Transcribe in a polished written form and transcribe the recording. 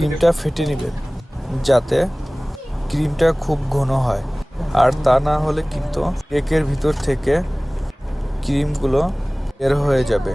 ক্রিমটা ফেটে নেবেন যাতে ক্রিমটা খুব ঘন হয়, আর তা না হলে কিন্তু কেকের ভিতর থেকে ক্রিমগুলো বের হয়ে যাবে।